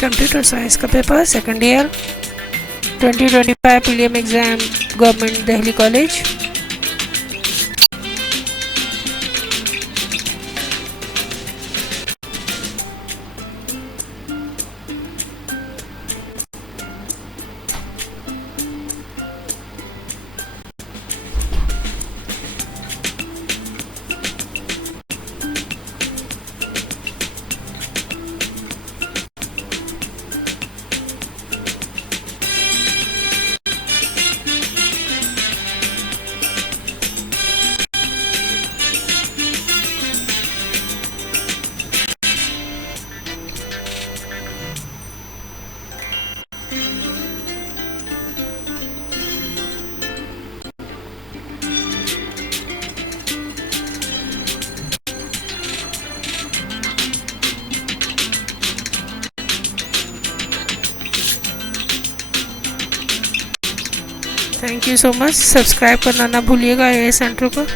Computer science का paper, second year, 2025 prelim exam, government Delhi college. Thank you so much. Subscribe करना ना भूलिएगा ए सेंटर को।